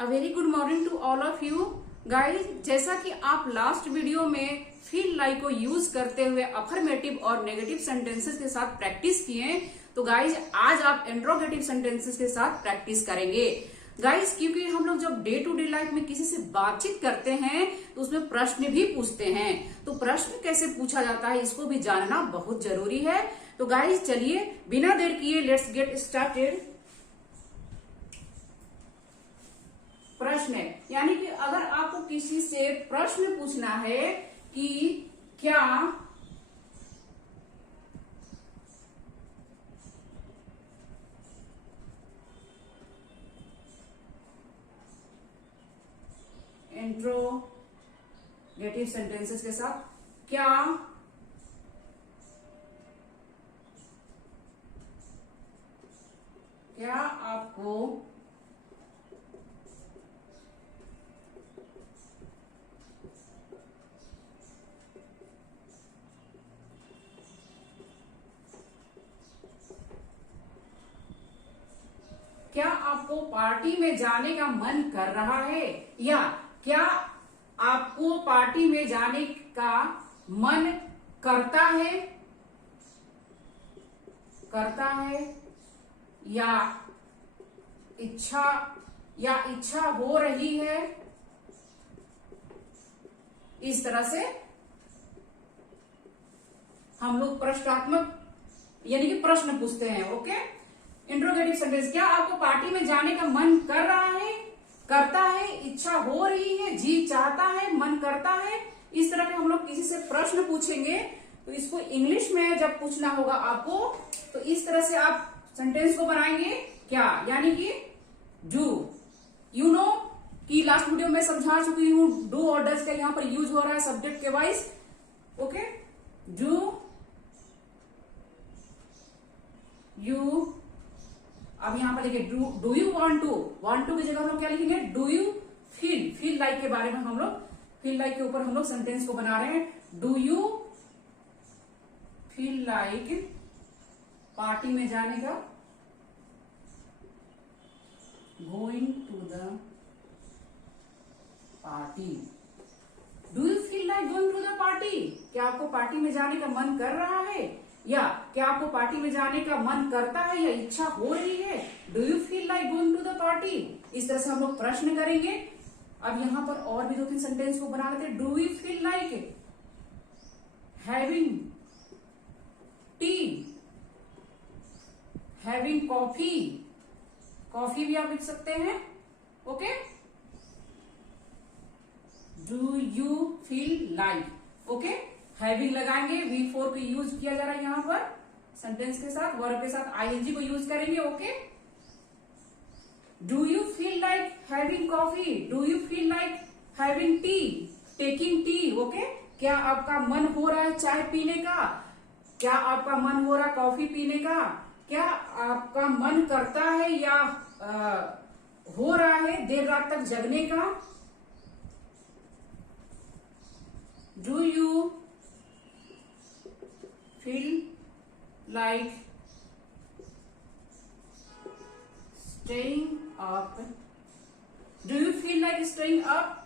A very good morning to all of you guys. जैसा कि आप लास्ट वीडियो में फील लाइक को यूज करते हुए अफर्मेटिव और नेगेटिव सेंटेंसेस के साथ प्रैक्टिस किए, तो गाइज आज आप इंट्रोगेटिव सेंटेंसेस के साथ प्रैक्टिस करेंगे गाइज। क्योंकि हम लोग जब डे टू डे लाइफ में किसी से बातचीत करते हैं तो उसमें प्रश्न भी पूछते हैं, तो प्रश्न कैसे पूछा जाता है इसको भी जानना बहुत जरूरी है। तो गाइज चलिए बिना देर किए लेट्स गेट स्टार्टेड। प्रश्न यानी कि अगर आपको किसी से प्रश्न पूछना है कि क्या इंट्रोगेटिव सेंटेंसेस के साथ क्या आपको क्या आपको पार्टी में जाने का मन कर रहा है, या क्या आपको पार्टी में जाने का मन करता है या इच्छा हो रही है। इस तरह से हम लोग प्रश्नात्मक यानी कि प्रश्न पूछते हैं। ओके, इंट्रोगेटिव सेंटेंस, क्या आपको पार्टी में जाने का मन कर रहा है, करता है, इच्छा हो रही है, जी चाहता है, मन करता है। इस तरह के हम लोग किसी से प्रश्न पूछेंगे तो इसको इंग्लिश में जब पूछना होगा आपको तो इस तरह से आप सेंटेंस को बनाएंगे। क्या यानी कि डू, यू नो कि लास्ट वीडियो में समझा चुकी हूं डू और डज का यहां पर यूज हो रहा है सब्जेक्ट के वाइज। ओके, डू यू, अब यहां पर देखिए डू यू वांट टू की जगह हम लोग क्या लिखेंगे, डू यू फील लाइक के बारे में हम लोग फील लाइक के ऊपर हम लोग सेंटेंस को बना रहे हैं। Do you feel like party में जाने का, going to the party. Do you feel like going to the party, क्या आपको पार्टी में जाने का मन कर रहा है, या क्या आपको पार्टी में जाने का मन करता है या इच्छा हो रही है। Do you feel like going to the party. इस तरह से हम लोग प्रश्न करेंगे। अब यहां पर और भी दो तीन सेंटेंस को बना लेते हैं। Do you feel like having T, having coffee, coffee भी आप लिख सकते हैं। Okay, do you feel like, okay, having लगाएंगे, V4 को यूज किया जा रहा है यहां पर सेंटेंस के साथ, वर्ब के साथ आईएनजी को यूज करेंगे। Okay, do you feel like having coffee, do you feel like having T, taking tea. Okay, क्या आपका मन हो रहा है चाय पीने का, क्या आपका मन हो रहा है कॉफी पीने का, क्या आपका मन करता है या हो रहा है देर रात तक जगने का। Do you feel like staying up, do you feel like staying up.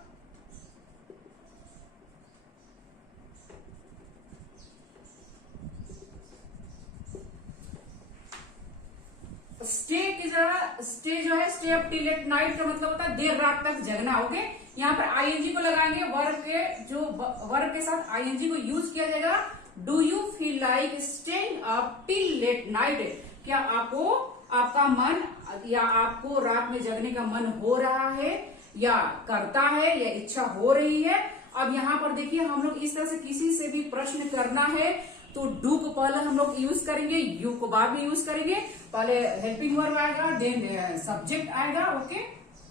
Stay की जगह स्टे जो है stay up till at night का मतलब होता है देर रात तक जगना। ओके, यहाँ पर आईएनजी को लगाएंगे, वर्ब के साथ आईएनजी को यूज किया जाएगा। Do you feel like staying up till late night, क्या आपको आपका मन या आपको रात में जगने का मन हो रहा है या करता है या इच्छा हो रही है। अब यहाँ पर देखिए हम लोग इस तरह से किसी से भी प्रश्न करना है तो डू को पहले हम लोग यूज करेंगे, यू को बाद में यूज करेंगे। पहले हेल्पिंग वर्ब आएगा, देन सब्जेक्ट आएगा। Okay,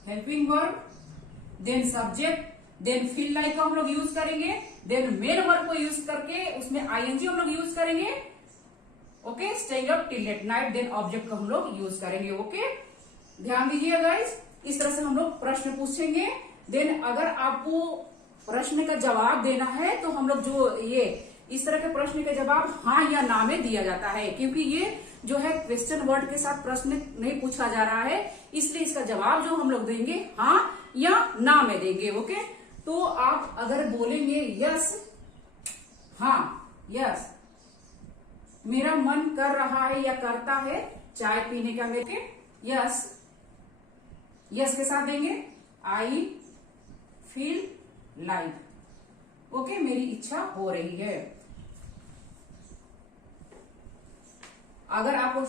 helping verb, then subject, then feel like का हम लोग यूज करेंगे, देन मेन वर्ब को यूज करके उसमें आईएनजी हम लोग यूज करेंगे। Okay, staying up till late night, then object को हम लोग यूज करेंगे। ओके, ध्यान दीजिए गाइस, इस तरह से हम लोग प्रश्न पूछेंगे। देन अगर आपको प्रश्न का जवाब देना है तो हम लोग जो ये इस तरह के प्रश्न का जवाब हाँ या ना में दिया जाता है, क्योंकि ये जो है क्वेश्चन वर्ड के साथ प्रश्न नहीं पूछा जा रहा है, इसलिए इसका जवाब जो हम लोग देंगे हाँ या ना में देंगे। ओके, तो आप अगर बोलेंगे यस, हाँ यस मेरा मन कर रहा है या करता है चाय पीने का, मेरे यस, यस के साथ देंगे आई फील लाइक, ओके मेरी इच्छा हो रही है। अगर आपको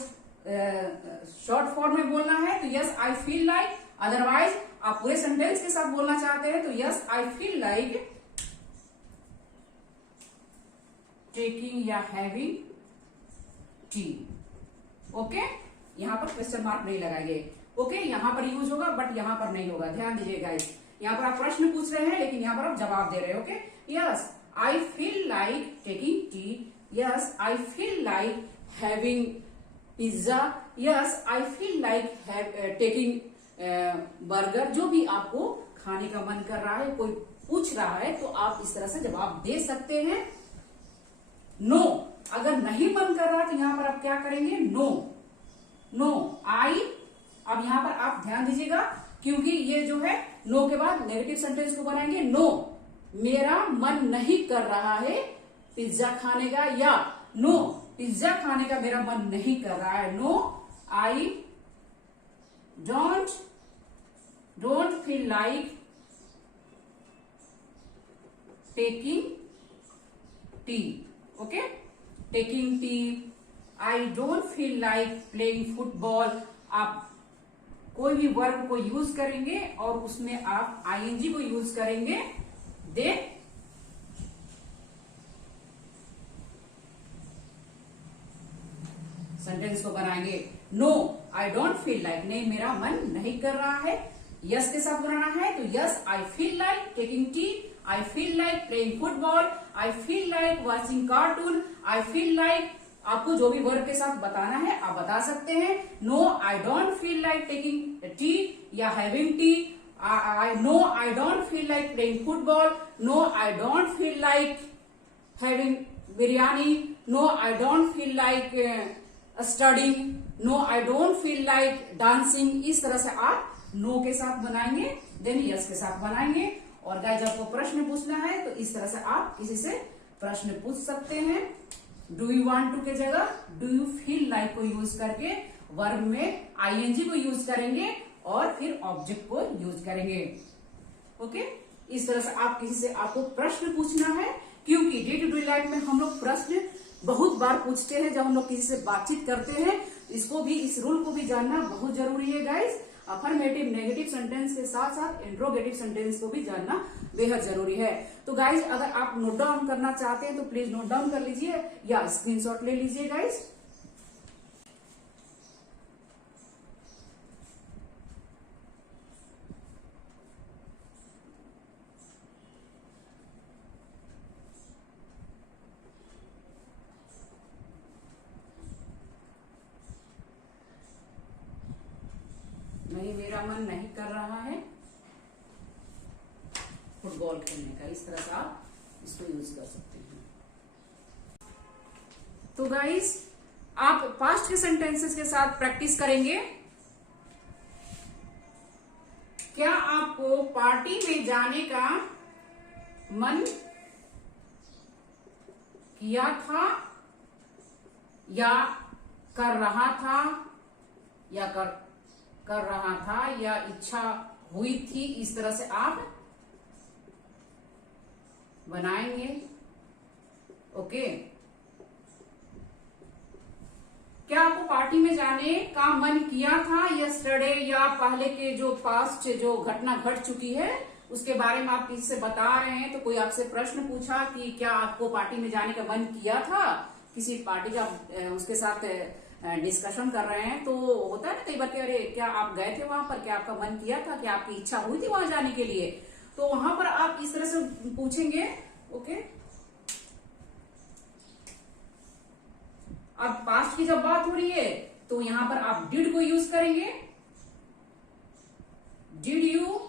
शॉर्ट फॉर्म में बोलना है तो yes I feel like, otherwise आप पूरे सेंटेंस के साथ बोलना चाहते हैं तो yes I feel like taking या हैविंग टी। ओके, यहां पर क्वेश्चन मार्क नहीं लगाएंगे। ओके, यहां पर यूज होगा बट यहां पर नहीं होगा, ध्यान दीजिए गाइस। यहाँ पर आप प्रश्न पूछ रहे हैं लेकिन यहाँ पर आप जवाब दे रहे हैं। Okay, yes I feel like taking T, yes I feel like having pizza, yes I feel like taking burger. जो भी आपको खाने का मन कर रहा है, कोई पूछ रहा है तो आप इस तरह से जवाब दे सकते हैं। नो, अगर नहीं मन कर रहा तो यहां पर आप क्या करेंगे, नो, नो आई। अब यहां पर आप ध्यान दीजिएगा क्योंकि ये जो है नो के बाद नेगेटिव सेंटेंस को बनाएंगे। नो मेरा मन नहीं कर रहा है पिज्जा खाने का, या नो पिज्जा खाने का मेरा मन नहीं कर रहा है। No I don't feel like taking tea. Okay, taking tea, I don't feel like playing football. आप कोई भी वर्ब को यूज करेंगे और उसमें आप आईएनजी को यूज करेंगे, दे सेंटेंस को बनाएंगे। No I don't feel like, नहीं मेरा मन नहीं कर रहा है। यस के साथ बनाना है तो yes I feel like taking tea, I feel like playing football, I feel like watching cartoon, I feel like, आपको जो भी वर्ब के साथ बताना है आप बता सकते हैं। No I don't feel like taking tea या having tea, no I don't feel like playing football, no I don't feel like having biryani, no I don't feel like studying, no I don't feel like dancing. इस तरह से आप no के साथ बनाएंगे, then yes के साथ बनाएंगे। और गाइस आपको प्रश्न पूछना है तो इस तरह से आप किसी से प्रश्न पूछ सकते हैं। डू यू वांट टू के जगह डू यू फील लाइक को यूज करके वर्ब में आईएनजी को यूज करेंगे और फिर ऑब्जेक्ट को यूज करेंगे। ओके, इस तरह से आप किसी से आपको प्रश्न पूछना है, क्योंकि डे टू डे लाइफ में हम लोग प्रश्न बहुत बार पूछते हैं जब हम लोग किसी से बातचीत करते हैं। इसको भी, इस रूल को भी जानना बहुत जरूरी है गाइस। अफर्मेटिव नेगेटिव सेंटेंस के साथ साथ इंट्रोगेटिव सेंटेंस को भी जानना बेहद जरूरी है। तो गाइज अगर आप नोट डाउन करना चाहते हैं तो प्लीज नोट डाउन कर लीजिए या स्क्रीनशॉट ले लीजिए गाइज। नहीं मेरा मन नहीं कर रहा है फुटबॉल खेलने का, इस तरह से आप इसको यूज कर सकते हैं। तो गाइस आप पास्ट के सेंटेंसेस के साथ प्रैक्टिस करेंगे। क्या आपको पार्टी में जाने का मन किया था या कर रहा था या कर रहा था या इच्छा हुई थी, इस तरह से आप बनाएंगे। ओके, क्या आपको पार्टी में जाने का मन किया था यस्टरडे, या पहले के जो पास्ट जो घटना घट चुकी है उसके बारे में आप किसी से बता रहे हैं, तो कोई आपसे प्रश्न पूछा कि क्या आपको पार्टी में जाने का मन किया था, किसी पार्टी का उसके साथ डिस्कशन कर रहे हैं, तो होता है ना कई बार कि अरे क्या आप गए थे वहां पर, क्या आपका मन किया था, क्या आपकी इच्छा हुई थी वहां जाने के लिए, तो वहां पर आप इस तरह से पूछेंगे। ओके, अब पास्ट की जब बात हो रही है तो यहां पर आप डिड को यूज करेंगे। Did you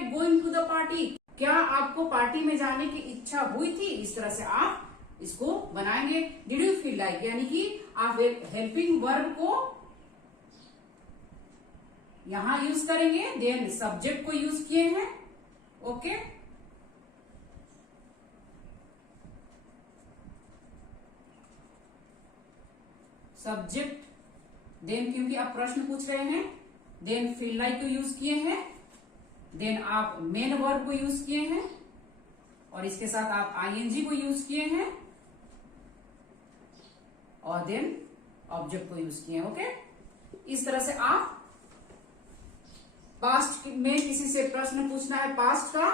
like going to the party? क्या आपको पार्टी में जाने की इच्छा हुई थी? इस तरह से आप इसको बनाएंगे। डिड यू फील लाइक, यानी कि आप हेल्पिंग वर्ब को यहां यूज करेंगे, देन सब्जेक्ट को यूज किए हैं। ओके, सब्जेक्ट, देन क्योंकि आप प्रश्न पूछ रहे हैं, देन फील लाइक को यूज किए हैं, देन आप मेन वर्ब को यूज किए हैं और इसके साथ आप आईएनजी को यूज किए हैं और देन ऑब्जेक्ट को यूज किए हैं। ओके, इस तरह से आप पास्ट में किसी से प्रश्न पूछना है पास्ट का,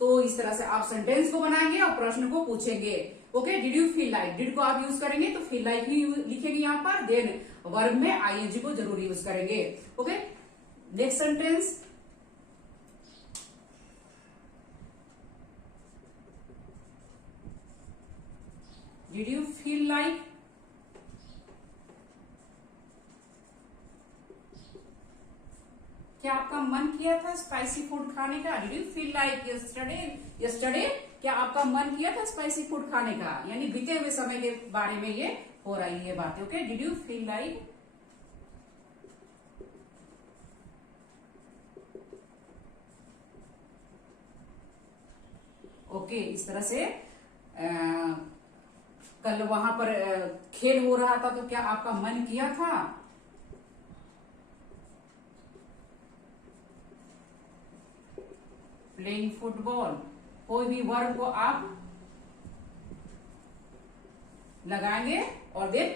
तो इस तरह से आप सेंटेंस को बनाएंगे और प्रश्न को पूछेंगे। Okay, did you feel like, did को आप यूज करेंगे तो फील लाइक ही लिखेंगे यहाँ पर, देन वर्ब में आईएनजी को जरूर यूज करेंगे। Okay, next sentence, did you feel like, क्या आपका मन किया था स्पाइसी फूड खाने का? Did you feel like yesterday, क्या आपका मन किया था स्पाइसी फूड खाने का? यानी बीते हुए समय के बारे में ये हो रही है बातें। Okay, did you feel like, okay, इस तरह से कल वहां पर खेल हो रहा था तो क्या आपका मन किया था? प्लेइंग फुटबॉल, कोई भी वर्ब को आप लगाएंगे और देन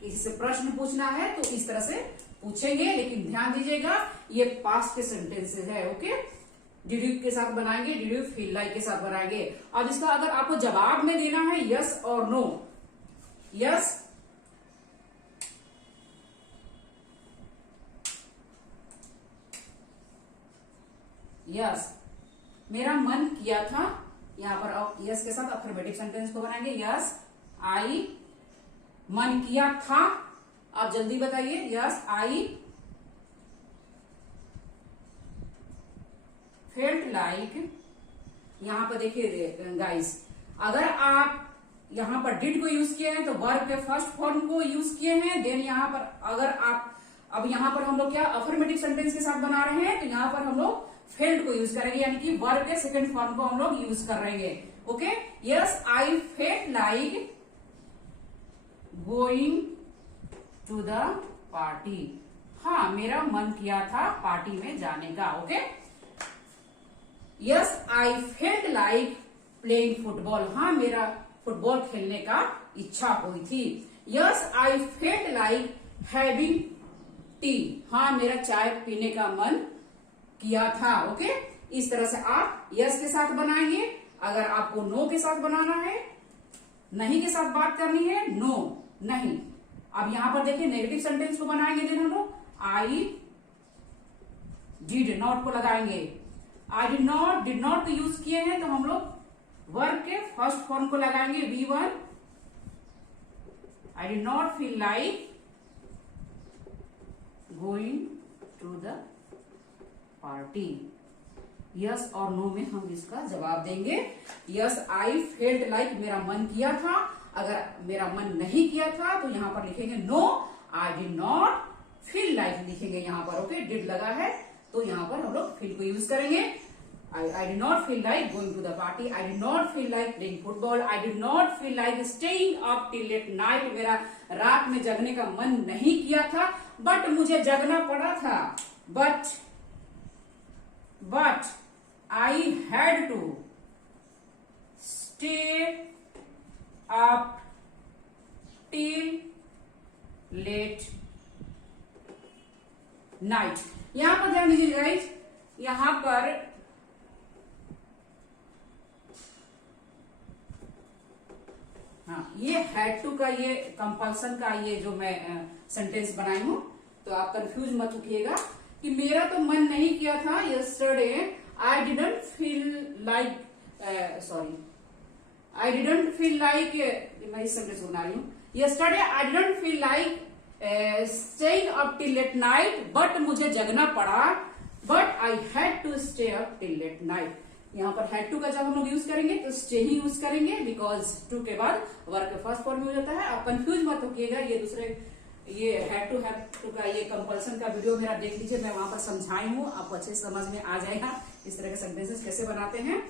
किसी से प्रश्न पूछना है तो इस तरह से पूछेंगे, लेकिन ध्यान दीजिएगा ये पास्ट के सेंटेंसेस है। ओके, डिड यू के साथ बनाएंगे, डिड यू फील लाइक के साथ बनाएंगे। अब इसका अगर आपको जवाब में देना है यस और नो, यस यस मेरा मन किया था, यहां पर यस के साथ अफर्मेटिव सेंटेंस को बनाएंगे। यस आई, मन किया था, आप जल्दी बताइए। यस आई फेल्ट लाइक, यहां पर देखिए गाइस, अगर आप यहां पर डिड को यूज किए हैं तो वर्ब के फर्स्ट फॉर्म को यूज किए हैं, देन यहां पर अगर आप अब यहां पर हम लोग क्या अफर्मेटिव सेंटेंस के साथ बना रहे हैं तो यहां पर हम लोग फेल्ट को यूज करेंगे, यानी कि वर्ब के सेकंड फॉर्म को हम लोग यूज कर रहे हैं। Okay, yes I felt like going to the party, हाँ मेरा मन किया था पार्टी में जाने का। Okay, yes I felt like playing football, हाँ मेरा फुटबॉल खेलने का इच्छा हुई थी। Yes I felt like having tea, हाँ मेरा चाय पीने का मन किया था। ओके, इस तरह से आप यस के साथ बनाएंगे। अगर आपको नो के साथ बनाना है, नहीं के साथ बात करनी है, नो नहीं। अब यहां पर देखिए नेगेटिव सेंटेंस को बनाएंगे, देन हम लोग आई डिड नॉट को लगाएंगे। आई डिड नॉट यूज किए हैं तो हम लोग वर्ब के फर्स्ट फॉर्म को लगाएंगे V1। I did not feel like going to the party. Yes और नो में हम इसका जवाब देंगे। यस आई फेल्ट लाइक, मेरा मन किया था। अगर मेरा मन नहीं किया था तो यहां पर लिखेंगे no, I did not feel like लिखेंगे यहां पर। ओके, डिड लगा है तो यहां पर हम लोग फील को यूज करेंगे। I did not feel like going to the party. I did not feel like playing football. I did not feel like staying up till late night. मेरा रात में जगने का मन नहीं किया था, बट मुझे जगना पड़ा था। But I had to stay up till late night. यहां पर ध्यान दीजिए गाइस, यहां पर हाँ, ये हैड टू का ये कंपल्सन का ये जो मैं सेंटेंस बनाई हूं, तो आप कंफ्यूज मत होइएगा कि मेरा तो मन नहीं किया था yesterday. I didn't feel like I didn't feel like, मैं इस सेंटेंस बना रही हूँ। Yesterday I didn't feel like staying up till late night, but मुझे जगना पड़ा but I had to stay up till late night. यहाँ पर हैड टू का जब हम लोग यूज करेंगे तो स्टे ही यूज करेंगे, बिकॉज टू के बाद वर्क फर्स्ट फॉर्म में हो जाता है। आप कंफ्यूज मत होइएगा, ये दूसरे ये हैड टू का ये कंपल्सन का वीडियो मेरा देख लीजिए, मैं वहां पर समझाई हूँ, आपको अच्छे से समझ में आ जाएगा इस तरह के सेंटेंसेस कैसे बनाते हैं।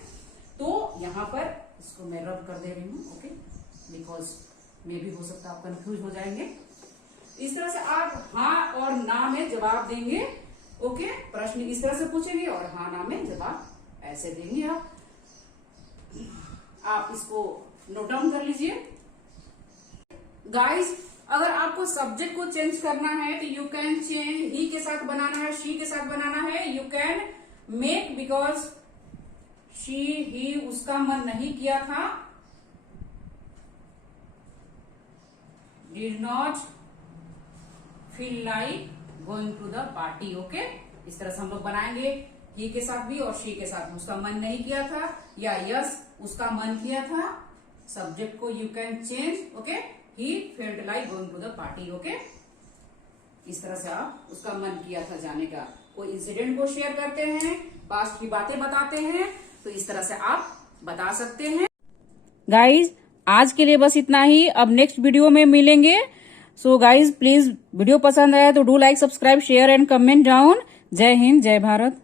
तो यहाँ पर इसको मैं रब कर दे रही हूँ, ओके, बिकॉज मे भी हो सकता है आप कंफ्यूज हो जाएंगे। इस तरह से आप हाँ और ना में जवाब देंगे, ओके। प्रश्न इस तरह से पूछेंगे और हाँ ना में जवाब ऐसे देंगे। आप इसको नोट डाउन कर लीजिए। गाइस, अगर आपको सब्जेक्ट को चेंज करना है तो यू कैन चेंज, ही के साथ बनाना है, शी के साथ बनाना है, you can make, because she ही उसका मन नहीं किया था, did not feel like going to the party, okay. इस तरह से हम लोग बनाएंगे, ही के साथ भी और शी के साथ, उसका मन नहीं किया था या यस उसका मन किया था। सब्जेक्ट को you can change, okay, he felt like going to the party, okay. इस तरह से आप उसका मन किया था जाने का। कोई इंसिडेंट को शेयर करते हैं, पास्ट की बातें बताते हैं, तो इस तरह से आप बता सकते हैं। गाइज, आज के लिए बस इतना ही, अब नेक्स्ट वीडियो में मिलेंगे। सो गाइज, प्लीज वीडियो पसंद आया तो do like, subscribe, share and comment down. जय हिंद, जय भारत।